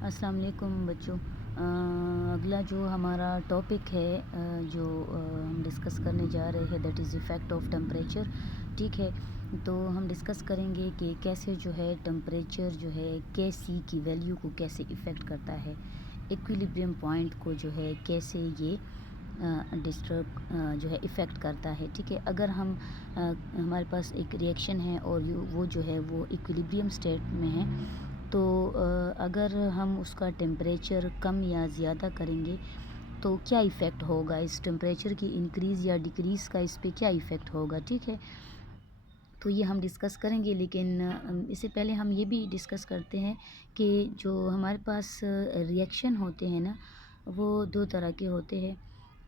अस्सलाम वालेकुम बच्चों। अगला जो हमारा टॉपिक है जो हम डिस्कस करने जा रहे हैं that is effect of temperature. ठीक है, तो हम डिस्कस करेंगे कि कैसे जो है टेम्परेचर जो है Kc की वैल्यू को कैसे इफ़ेक्ट करता है, इक्विलिब्रियम पॉइंट को जो है कैसे ये डिस्टर्ब जो है इफ़ेक्ट करता है। ठीक है, अगर हम हमारे पास एक रिएक्शन है और वो जो है वो इक्विलिब्रियम स्टेट में है, तो अगर हम उसका टेम्परेचर कम या ज़्यादा करेंगे तो क्या इफ़ेक्ट होगा, इस टेम्परेचर की इंक्रीज़ या डिक्रीज़ का इस पे क्या इफ़ेक्ट होगा। ठीक है, तो ये हम डिस्कस करेंगे, लेकिन इससे पहले हम ये भी डिस्कस करते हैं कि जो हमारे पास रिएक्शन होते हैं ना, वो दो तरह के होते हैं।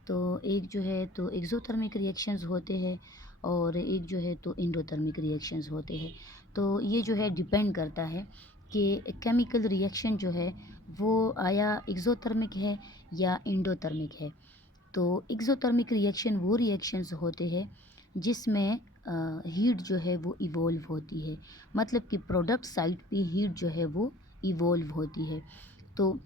तो एक जो है तो एक्ज़ोथर्मिक रिएक्शंस होते हैं और एक जो है तो एंडोथर्मिक रिएक्शंस होते हैं। तो ये जो है डिपेंड करता है कि केमिकल रिएक्शन जो है वो आया एक्ज़ोथर्मिक है या एंडोथर्मिक है। तो एक्ज़ोथर्मिक रिएक्शन वो रिएक्शंस होते हैं जिसमें हीट जो है वो इवॉल्व होती है, मतलब कि प्रोडक्ट साइड पे हीट जो है वो इवॉल्व होती है। तो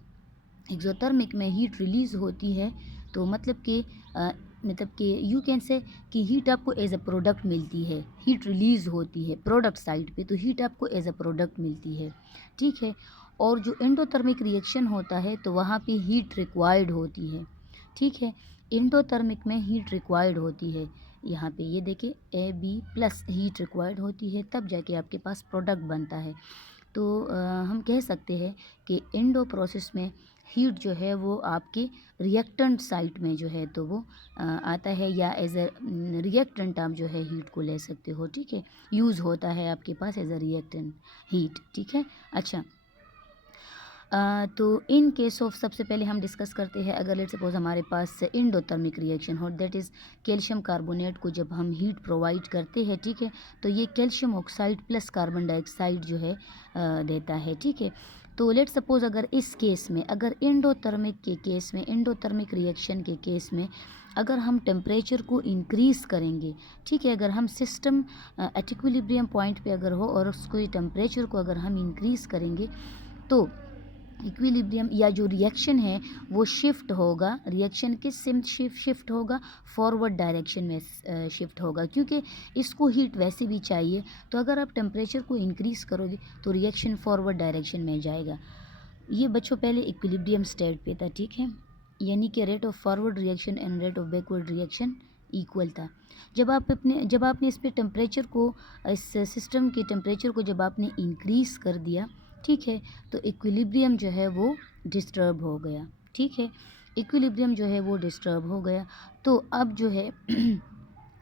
एक्ज़ोथर्मिक में हीट रिलीज़ होती है, तो मतलब कि यू कैन से कि हीट आपको एज अ प्रोडक्ट मिलती है, हीट रिलीज़ होती है प्रोडक्ट साइड पे, तो हीट आपको एज अ प्रोडक्ट मिलती है। ठीक है, और जो एंडोथर्मिक रिएक्शन होता है तो वहाँ पे हीट रिक्वायर्ड होती है। ठीक है, एंडोथर्मिक में हीट रिक्वायर्ड होती है। यहाँ पे ये देखिए AB+ हीट रिक्वायर्ड होती है, तब जाके आपके पास प्रोडक्ट बनता है। तो हम कह सकते हैं कि एंडो प्रोसेस में हीट जो है वो आपके रिएक्टेंट साइट में जो है तो वो आता है, या एज अ रिएक्टेंट आप जो है हीट को ले सकते हो। ठीक है, यूज़ होता है आपके पास एज अ रिएक्टेंट हीट। ठीक है, अच्छा। तो इन केस ऑफ सबसे पहले हम डिस्कस करते हैं, अगर लेट सपोज हमारे पास एंडोथर्मिक रिएक्शन हो, दैट इज़ कैल्शियम कार्बोनेट को जब हम हीट प्रोवाइड करते हैं, ठीक है, तो ये calcium oxide plus carbon dioxide जो है देता है। ठीक है, तो लेट सपोज अगर इस केस में, अगर एंडोथर्मिक के केस में, एंडोथर्मिक रिएक्शन के केस में अगर हम टेम्परेचर को इंक्रीज़ करेंगे, ठीक है, अगर हम सिस्टम एट इक्विलिब्रियम पॉइंट पे अगर हो और उसको टेम्परेचर को अगर हम इंक्रीज़ करेंगे, तो इक्विलिब्रियम या जो रिएक्शन है वो शिफ्ट होगा, रिएक्शन किस सिम शिफ्ट होगा, फॉरवर्ड डायरेक्शन में शिफ्ट होगा, क्योंकि इसको हीट वैसे भी चाहिए। तो अगर आप टेम्परेचर को इंक्रीज़ करोगे तो रिएक्शन फॉरवर्ड डायरेक्शन में जाएगा। ये बच्चों पहले इक्विलिब्रियम स्टेट पे था। ठीक है, यानी कि rate of forward reaction and rate of backward reaction equal था। जब आपने इस पे टेम्परेचर को, इस सिस्टम के टेम्परेचर को जब आपने इंक्रीज़ कर दिया, ठीक है, तो इक्विलिब्रियम जो है वो डिस्टर्ब हो गया। ठीक है, इक्विलिब्रियम जो है वो डिस्टर्ब हो गया। तो अब जो है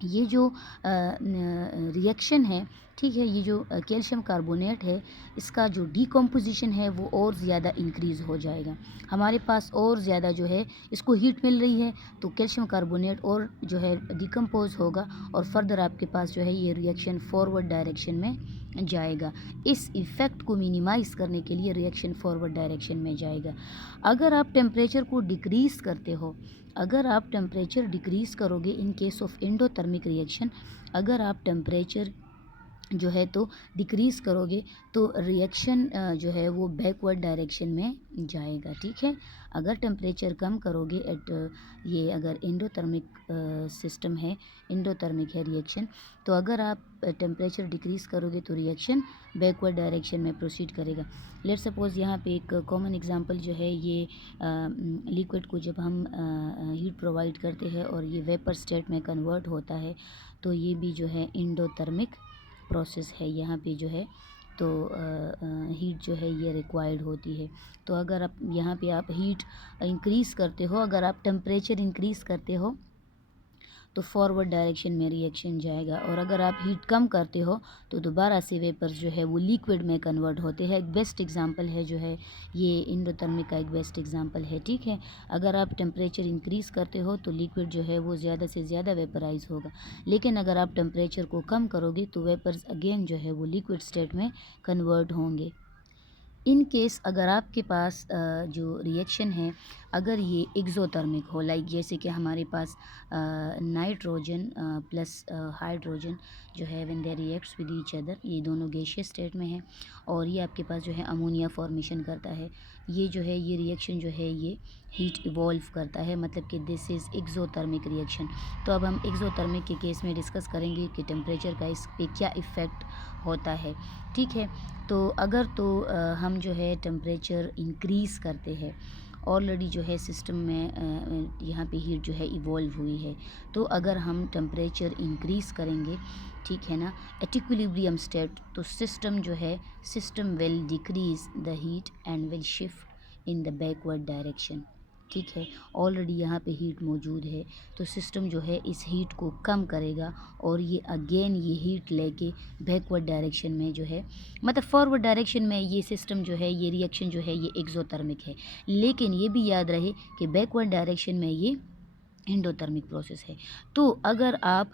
ये जो रिएक्शन है, ठीक है, ये जो कैल्शियम कार्बोनेट है, इसका जो डीकम्पोजिशन है वो और ज़्यादा इंक्रीज़ हो जाएगा। हमारे पास और ज़्यादा जो है इसको हीट मिल रही है, तो कैल्शियम कार्बोनेट और जो है डिकम्पोज होगा और फर्दर आपके पास जो है ये रिएक्शन फॉरवर्ड डायरेक्शन में जाएगा। इस इफ़ेक्ट को मिनिमाइज़ करने के लिए रिएक्शन फॉरवर्ड डायरेक्शन में जाएगा। अगर आप टेम्परेचर को डिक्रीज़ करते हो, अगर आप टेम्परेचर डिक्रीज़ करोगे in case of endothermic reaction, अगर आप टेम्परेचर जो है तो डिक्रीज़ करोगे तो रिएक्शन जो है वो बैकवर्ड डायरेक्शन में जाएगा। ठीक है, अगर टेम्परेचर कम करोगे ये अगर एंडोथर्मिक सिस्टम है, एंडोथर्मिक है रिएक्शन, तो अगर आप टेम्परेचर डिक्रीज़ करोगे तो रिएक्शन बैकवर्ड डायरेक्शन में प्रोसीड करेगा। लेट सपोज़ यहाँ पे एक कॉमन एग्जांपल जो है, ये लिक्विड को जब हम हीट प्रोवाइड करते हैं और ये वेपर स्टेट में कन्वर्ट होता है, तो ये भी जो है एंडोथर्मिक प्रोसेस है। यहाँ पे जो है तो हीट जो है ये रिक्वायर्ड होती है। तो अगर आप यहाँ पे आप हीट इंक्रीज़ करते हो, अगर आप टेम्परेचर इंक्रीज़ करते हो तो फॉरवर्ड डायरेक्शन में रिएक्शन जाएगा, और अगर आप हीट कम करते हो तो दोबारा से वेपर्स जो है वो लिक्विड में कन्वर्ट होते हैं। एक बेस्ट एग्जांपल है जो है ये एंडोथर्मिक का एक बेस्ट एग्जांपल है। ठीक है, अगर आप टेम्परेचर इंक्रीज़ करते हो तो लिक्विड जो है वो ज़्यादा से ज़्यादा वेपराइज होगा, लेकिन अगर आप टेम्परेचर को कम करोगे तो वेपर्स अगेन जो है वो लिक्विड स्टेट में कन्वर्ट होंगे। इन केस अगर आपके पास जो रिएक्शन है अगर ये एक्ज़ोथर्मिक हो, लाइक जैसे कि हमारे पास नाइट्रोजन प्लस हाइड्रोजन जो है when they reacts with each other, ये दोनों गैसियस स्टेट में है, और ये आपके पास जो है अमोनिया फॉर्मेशन करता है। ये जो है ये रिएक्शन जो है ये हीट इवॉल्व करता है, मतलब कि दिस इज़ एक्सोथर्मिक रिएक्शन। तो अब हम एक्सोथर्मिक के केस में डिस्कस करेंगे कि टेम्परेचर का इस पे क्या इफ़ेक्ट होता है। ठीक है, तो अगर तो हम जो है टेम्परेचर इंक्रीज़ करते हैं, ऑलरेडी जो है सिस्टम में यहाँ पे हीट जो है इवॉल्व हुई है, तो अगर हम टेम्परेचर इंक्रीज़ करेंगे, ठीक है ना, एट इक्विलिब्रियम स्टेट, तो system will decrease the heat and will shift in the backward direction. ठीक है, ऑलरेडी यहाँ पे हीट मौजूद है, तो सिस्टम जो है इस हीट को कम करेगा और ये अगेन ये हीट लेके बैकवर्ड डायरेक्शन में जो है, मतलब फॉरवर्ड डायरेक्शन में ये सिस्टम जो है ये रिएक्शन जो है ये एक्सोथर्मिक है, लेकिन ये भी याद रहे कि बैकवर्ड डायरेक्शन में ये एंडोथर्मिक प्रोसेस है। तो अगर आप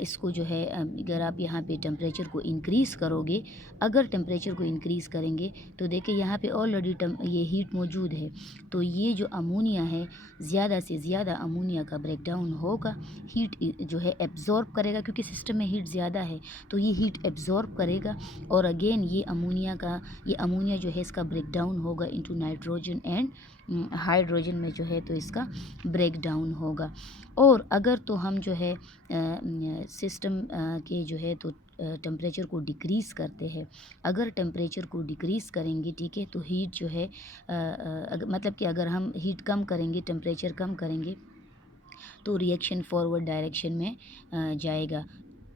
इसको जो है अगर आप यहाँ पे टेम्परेचर को इंक्रीज़ करोगे, अगर टेम्परेचर को इंक्रीज़ करेंगे तो देखिए यहाँ पे ऑलरेडी ये हीट मौजूद है, तो ये जो अमोनिया है ज़्यादा से ज़्यादा अमोनिया का ब्रेकडाउन होगा, हीट जो है एब्ज़ॉर्ब करेगा, क्योंकि सिस्टम में हीट ज़्यादा है तो ये हीट एब्ज़ॉर्ब करेगा और अगेन ये अमोनिया जो है इसका ब्रेकडाउन होगा इनटू नाइट्रोजन एंड हाइड्रोजन में जो है तो इसका ब्रेकडाउन होगा। और अगर तो हम जो है सिस्टम के जो है तो टेम्परेचर को डिक्रीज़ करते हैं, अगर टेम्परेचर को डिक्रीज़ करेंगे, ठीक है, तो हीट जो है मतलब कि अगर हम हीट कम करेंगे, टेम्परेचर कम करेंगे, तो रिएक्शन फॉरवर्ड डायरेक्शन में जाएगा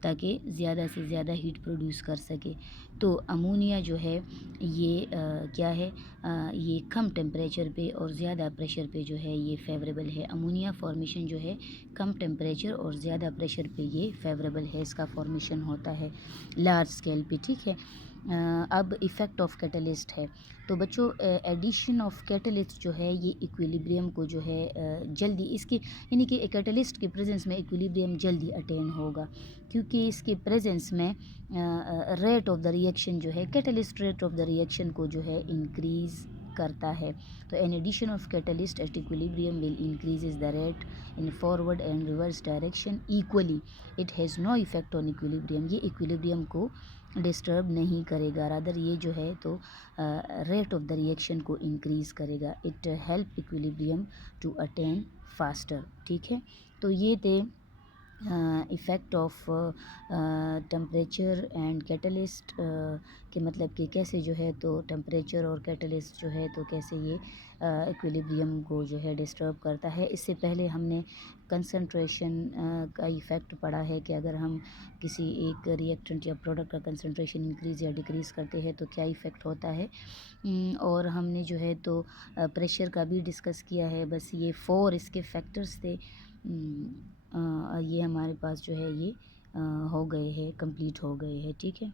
ताकि ज़्यादा से ज़्यादा हीट प्रोड्यूस कर सके। तो अमोनिया जो है ये क्या है, ये कम टेम्परेचर पे और ज़्यादा प्रेशर पे जो है ये फेवरेबल है। अमोनिया फॉर्मेशन जो है कम टेम्परेचर और ज़्यादा प्रेशर पे ये फेवरेबल है, इसका फॉर्मेशन होता है लार्ज स्केल पे। ठीक है, अब इफ़ेक्ट ऑफ कैटलिस्ट है। तो बच्चों एडिशन ऑफ कैटलिस्ट जो है ये इक्विलिब्रियम को जो है जल्दी इसकी, यानी कि कैटलिस्ट के प्रेजेंस में इक्विलिब्रियम जल्दी अटेन होगा, क्योंकि इसके प्रेजेंस में रेट ऑफ द रिएक्शन जो है, catalyst rate of the reaction को जो है इंक्रीज़ करता है। तो an addition of catalyst at equilibrium will increases the rate in forward and reverse direction equally. It has no effect on equilibrium, ये equilibrium को डिस्टर्ब नहीं करेगा, रादर ये जो है तो रेट ऑफ द रिएक्शन को इंक्रीज़ करेगा। It help equilibrium to attain faster. ठीक है, तो ये थे effect of temperature and catalyst के, मतलब कि कैसे जो है तो टेम्परेचर और कैटलिस्ट जो है तो कैसे ये इक्विलिब्रियम को जो है डिस्टर्ब करता है। इससे पहले हमने कंसंट्रेशन का इफ़ेक्ट पढ़ा है कि अगर हम किसी एक रिएक्टेंट या प्रोडक्ट का कंसंट्रेशन इंक्रीज़ या डिक्रीज़ करते हैं तो क्या इफ़ेक्ट होता है। और हमने जो है तो प्रेशर का भी डिस्कस किया है। बस ये 4 इसके फैक्टर्स थे। ये हमारे पास जो है ये हो गए हैं, कंप्लीट हो गए हैं। ठीक है।